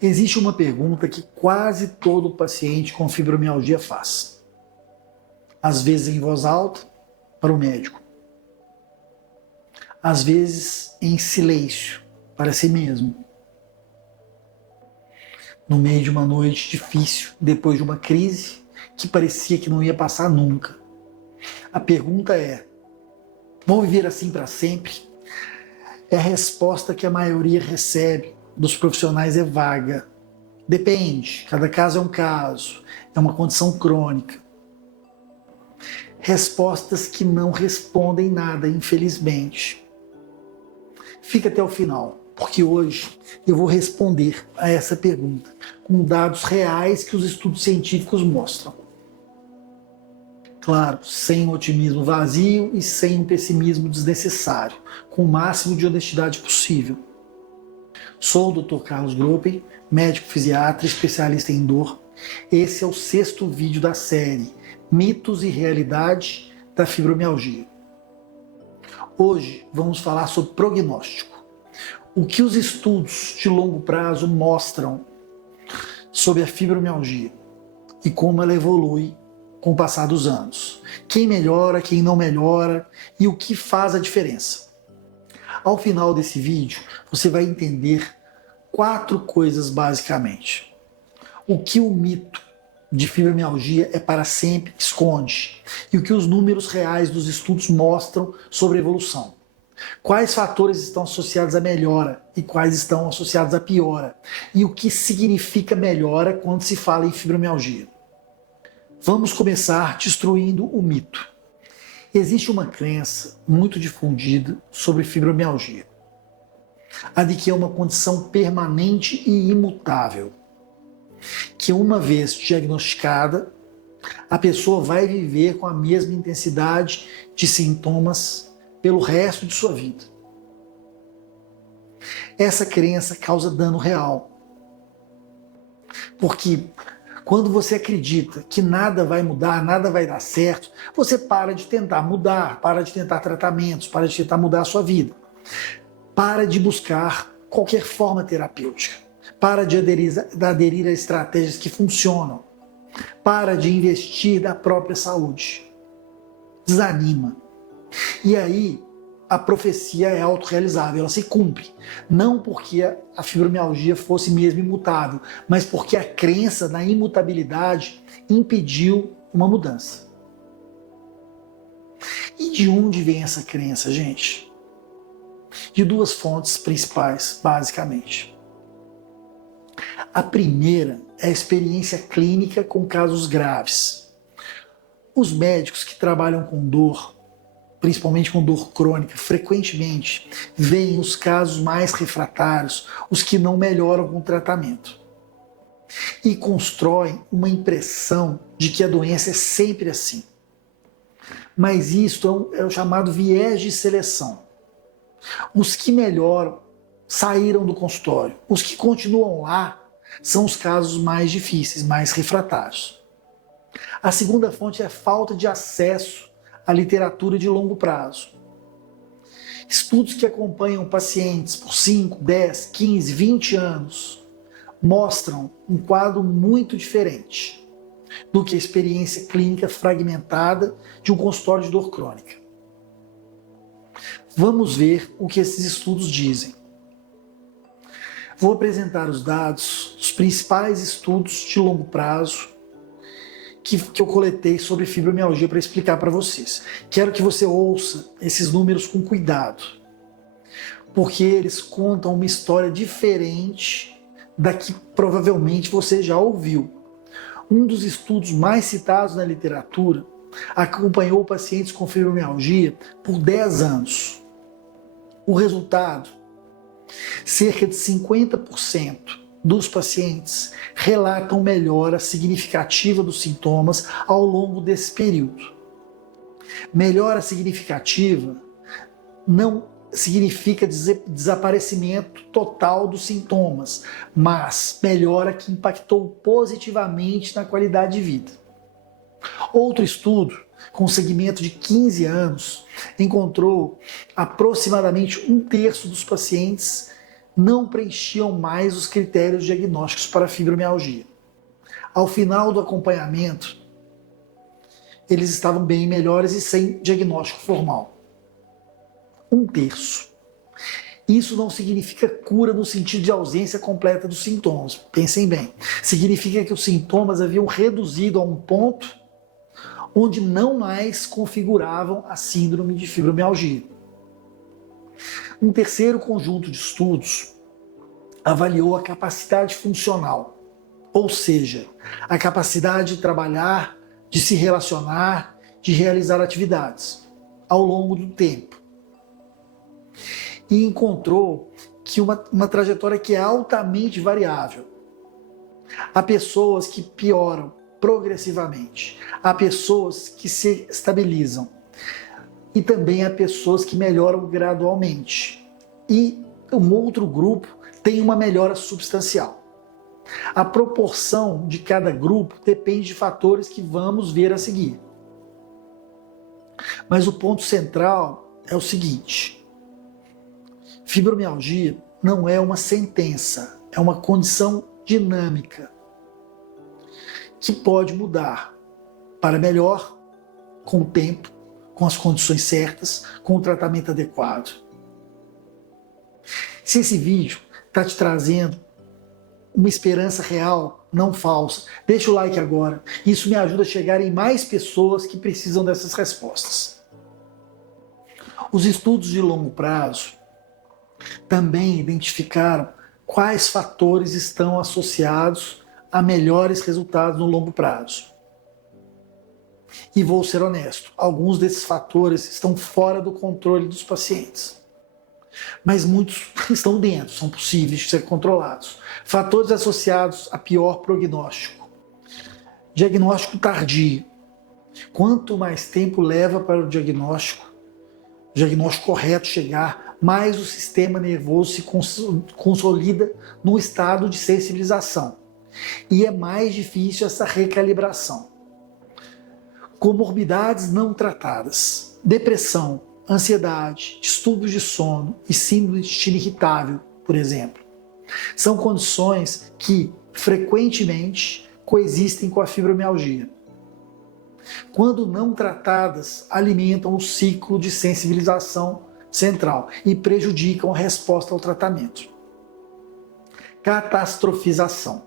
Existe uma pergunta que quase todo paciente com fibromialgia faz. Às vezes em voz alta, para o médico. Às vezes em silêncio, para si mesmo. No meio de uma noite difícil, depois de uma crise que parecia que não ia passar nunca. A pergunta é: vou viver assim para sempre? É a resposta que a maioria recebe dos profissionais é vaga. Depende, cada caso é um caso, é uma condição crônica. Respostas que não respondem nada, infelizmente. Fica até o final, porque hoje eu vou responder a essa pergunta com dados reais que os estudos científicos mostram. Claro, sem um otimismo vazio e sem um pessimismo desnecessário, com o máximo de honestidade possível. Sou o Dr. Carlos Gropen, médico fisiatra, especialista em dor. Esse é o 6º vídeo da série Mitos e Realidade da Fibromialgia. Hoje vamos falar sobre prognóstico. O que os estudos de longo prazo mostram sobre a fibromialgia e como ela evolui com o passar dos anos. Quem melhora, quem não melhora e o que faz a diferença. Ao final desse vídeo, você vai entender 4 coisas basicamente. O que o mito de fibromialgia é para sempre esconde e o que os números reais dos estudos mostram sobre a evolução. Quais fatores estão associados à melhora e quais estão associados à piora e o que significa melhora quando se fala em fibromialgia. Vamos começar destruindo o mito. Existe uma crença muito difundida sobre fibromialgia, a de que é uma condição permanente e imutável, que uma vez diagnosticada, a pessoa vai viver com a mesma intensidade de sintomas pelo resto de sua vida. Essa crença causa dano real, porque quando você acredita que nada vai mudar, nada vai dar certo, você para de tentar mudar, para de tentar tratamentos, para de tentar mudar a sua vida. Para de buscar qualquer forma terapêutica. Para de aderir a estratégias que funcionam. Para de investir na própria saúde. Desanima. E aí, a profecia é autorrealizável, ela se cumpre. Não porque a fibromialgia fosse mesmo imutável, mas porque a crença na imutabilidade impediu uma mudança. E de onde vem essa crença, gente? De 2 fontes principais, basicamente. A primeira é a experiência clínica com casos graves. Os médicos que trabalham com dor, principalmente com dor crônica, frequentemente veem os casos mais refratários, os que não melhoram com o tratamento. E constroem uma impressão de que a doença é sempre assim. Mas isso é o chamado viés de seleção. Os que melhoram saíram do consultório. Os que continuam lá são os casos mais difíceis, mais refratários. A segunda fonte é a falta de acesso à literatura de longo prazo. Estudos que acompanham pacientes por 5, 10, 15, 20 anos mostram um quadro muito diferente do que a experiência clínica fragmentada de um consultório de dor crônica. Vamos ver o que esses estudos dizem. Vou apresentar os dados dos principais estudos de longo prazo que eu coletei sobre fibromialgia para explicar para vocês. Quero que você ouça esses números com cuidado, porque eles contam uma história diferente da que provavelmente você já ouviu. Um dos estudos mais citados na literatura acompanhou pacientes com fibromialgia por 10 anos. O resultado: cerca de 50% dos pacientes relatam melhora significativa dos sintomas ao longo desse período. Melhora significativa não significa desaparecimento total dos sintomas, mas melhora que impactou positivamente na qualidade de vida. Outro estudo, com segmento de 15 anos, encontrou aproximadamente 1/3 dos pacientes não preenchiam mais os critérios diagnósticos para fibromialgia. Ao final do acompanhamento, eles estavam bem melhores e sem diagnóstico formal. 1/3. Isso não significa cura no sentido de ausência completa dos sintomas. Pensem bem. Significa que os sintomas haviam reduzido a um ponto onde não mais configuravam a síndrome de fibromialgia. Um terceiro conjunto de estudos avaliou a capacidade funcional, ou seja, a capacidade de trabalhar, de se relacionar, de realizar atividades ao longo do tempo. E encontrou que uma trajetória que é altamente variável. Há pessoas que pioram progressivamente, há pessoas que se estabilizam e também há pessoas que melhoram gradualmente. E um outro grupo tem uma melhora substancial. A proporção de cada grupo depende de fatores que vamos ver a seguir. Mas o ponto central é o seguinte: fibromialgia não é uma sentença, é uma condição dinâmica que pode mudar para melhor com o tempo, com as condições certas, com o tratamento adequado. Se esse vídeo está te trazendo uma esperança real, não falsa, deixa o like agora. Isso me ajuda a chegar em mais pessoas que precisam dessas respostas. Os estudos de longo prazo também identificaram quais fatores estão associados a melhores resultados no longo prazo. E vou ser honesto, alguns desses fatores estão fora do controle dos pacientes. Mas muitos estão dentro, são possíveis de ser controlados. Fatores associados a pior prognóstico. Diagnóstico tardio. Quanto mais tempo leva para o diagnóstico correto chegar, mais o sistema nervoso se consolida num estado de sensibilização. E é mais difícil essa recalibração. Comorbidades não tratadas. Depressão, ansiedade, distúrbios de sono e síndrome de intestino irritável, por exemplo. São condições que frequentemente coexistem com a fibromialgia. Quando não tratadas, alimentam o ciclo de sensibilização central e prejudicam a resposta ao tratamento. Catastrofização.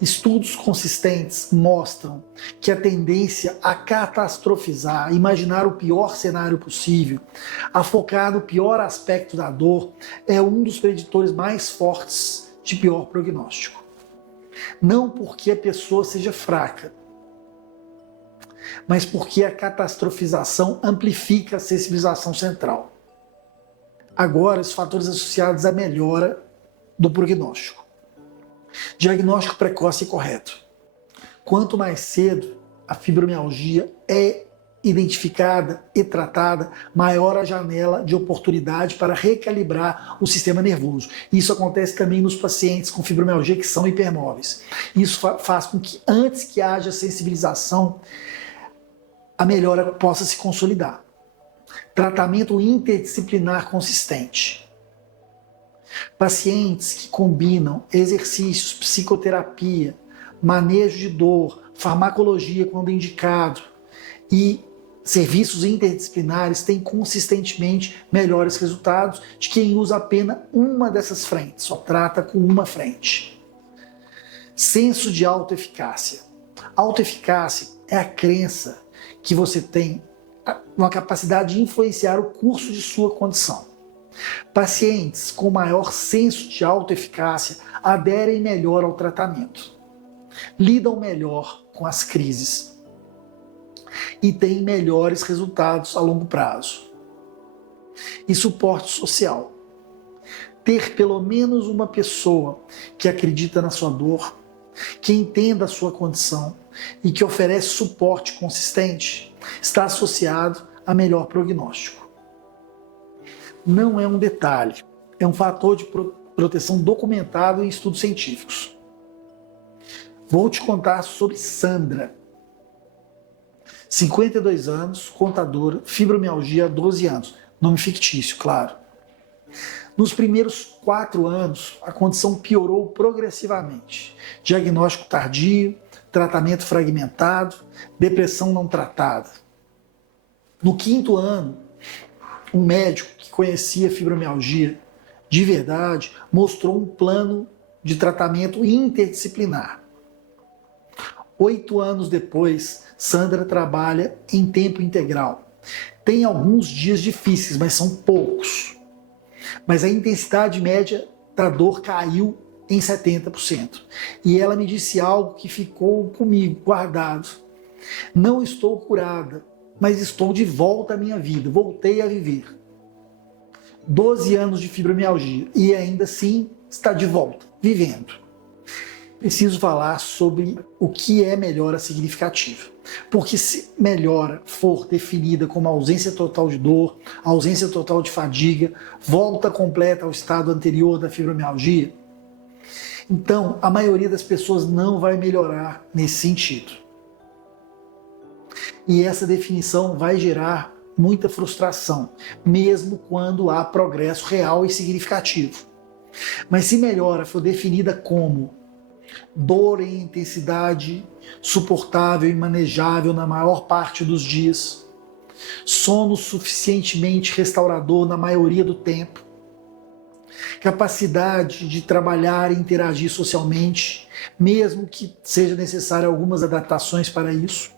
Estudos consistentes mostram que a tendência a catastrofizar, a imaginar o pior cenário possível, a focar no pior aspecto da dor, é um dos preditores mais fortes de pior prognóstico. Não porque a pessoa seja fraca, mas porque a catastrofização amplifica a sensibilização central. Agora, os fatores associados à melhora do prognóstico. Diagnóstico precoce e correto. Quanto mais cedo a fibromialgia é identificada e tratada, maior a janela de oportunidade para recalibrar o sistema nervoso. Isso acontece também nos pacientes com fibromialgia que são hipermóveis. Isso faz com que antes que haja sensibilização, a melhora possa se consolidar. Tratamento interdisciplinar consistente. Pacientes que combinam exercícios, psicoterapia, manejo de dor, farmacologia quando indicado e serviços interdisciplinares têm consistentemente melhores resultados de quem usa apenas uma dessas frentes, só trata com uma frente. Senso de autoeficácia. Autoeficácia é a crença que você tem uma capacidade de influenciar o curso de sua condição. Pacientes com maior senso de autoeficácia aderem melhor ao tratamento, lidam melhor com as crises e têm melhores resultados a longo prazo. E suporte social. Ter pelo menos uma pessoa que acredita na sua dor, que entenda a sua condição e que oferece suporte consistente, está associado a melhor prognóstico. Não é um detalhe, é um fator de proteção documentado em estudos científicos. Vou te contar sobre Sandra, 52 anos, contadora, fibromialgia há 12 anos, nome fictício, claro. Nos primeiros 4 anos, a condição piorou progressivamente. Diagnóstico tardio, tratamento fragmentado, depressão não tratada. No 5º ano, um médico que conhecia fibromialgia de verdade mostrou um plano de tratamento interdisciplinar. 8 anos depois, Sandra trabalha em tempo integral. Tem alguns dias difíceis, mas são poucos. Mas a intensidade média da dor caiu em 70%. E ela me disse algo que ficou comigo, guardado. Não estou curada, mas estou de volta à minha vida. Voltei a viver. 12 anos de fibromialgia e ainda assim está de volta, vivendo. Preciso falar sobre o que é melhora significativa. Porque se melhora for definida como ausência total de dor, ausência total de fadiga, volta completa ao estado anterior da fibromialgia, então a maioria das pessoas não vai melhorar nesse sentido. E essa definição vai gerar muita frustração, mesmo quando há progresso real e significativo. Mas se melhora for definida como dor em intensidade suportável e manejável na maior parte dos dias, sono suficientemente restaurador na maioria do tempo, capacidade de trabalhar e interagir socialmente, mesmo que seja necessário algumas adaptações para isso,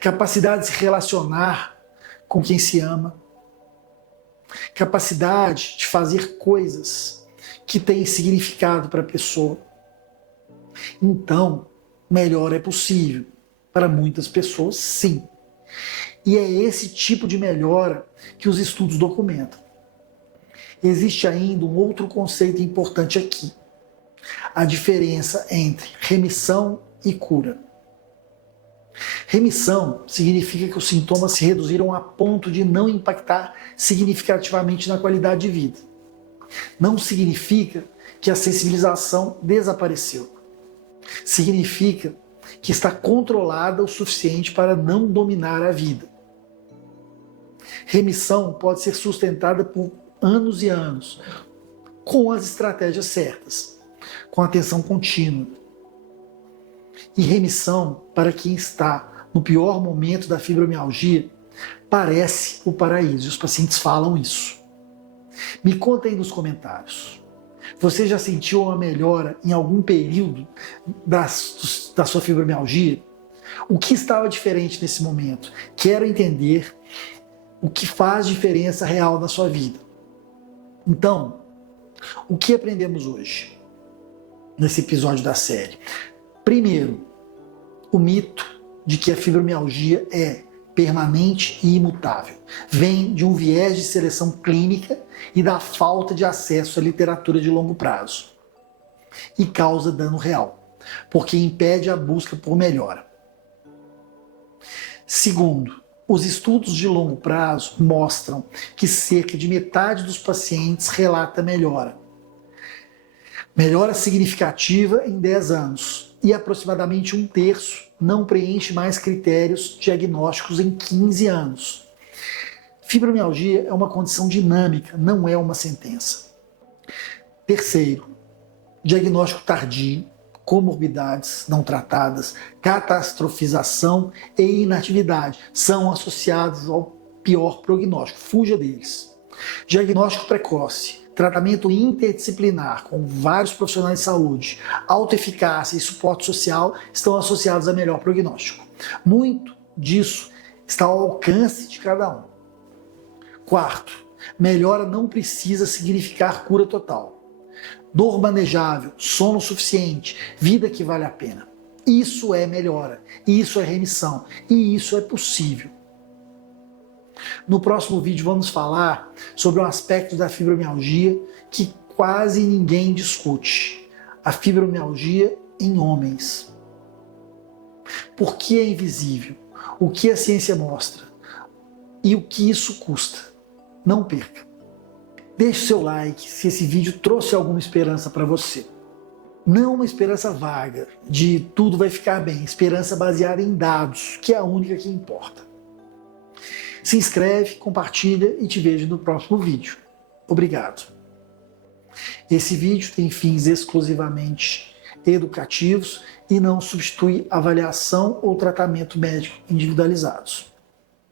capacidade de se relacionar com quem se ama, capacidade de fazer coisas que têm significado para a pessoa. Então, melhora é possível para muitas pessoas, sim. E é esse tipo de melhora que os estudos documentam. Existe ainda um outro conceito importante aqui: a diferença entre remissão e cura. Remissão significa que os sintomas se reduziram a ponto de não impactar significativamente na qualidade de vida. Não significa que a sensibilização desapareceu. Significa que está controlada o suficiente para não dominar a vida. Remissão pode ser sustentada por anos e anos, com as estratégias certas, com atenção contínua. E remissão, para quem está no pior momento da fibromialgia, parece o paraíso. Os pacientes falam isso. Me conta aí nos comentários. Você já sentiu uma melhora em algum período da sua fibromialgia? O que estava diferente nesse momento? Quero entender o que faz diferença real na sua vida. Então, o que aprendemos hoje nesse episódio da série? Primeiro, o mito de que a fibromialgia é permanente e imutável. Vem de um viés de seleção clínica e da falta de acesso à literatura de longo prazo. E causa dano real, porque impede a busca por melhora. Segundo, os estudos de longo prazo mostram que cerca de metade dos pacientes relata melhora. Melhora significativa em 10 anos. E aproximadamente 1/3 não preenche mais critérios diagnósticos em 15 anos. Fibromialgia é uma condição dinâmica, não é uma sentença. Terceiro, diagnóstico tardio, comorbidades não tratadas, catastrofização e inatividade são associados ao pior prognóstico. Fuja deles. Diagnóstico precoce, tratamento interdisciplinar com vários profissionais de saúde, autoeficácia e suporte social estão associados a melhor prognóstico. Muito disso está ao alcance de cada um. Quarto, melhora não precisa significar cura total. Dor manejável, sono suficiente, vida que vale a pena. Isso é melhora, isso é remissão e isso é possível. No próximo vídeo vamos falar sobre um aspecto da fibromialgia que quase ninguém discute: a fibromialgia em homens. Por que é invisível? O que a ciência mostra? E o que isso custa? Não perca. Deixe seu like se esse vídeo trouxe alguma esperança para você. Não uma esperança vaga de tudo vai ficar bem, esperança baseada em dados, que é a única que importa. Se inscreve, compartilha e te vejo no próximo vídeo. Obrigado. Esse vídeo tem fins exclusivamente educativos e não substitui avaliação ou tratamento médico individualizados.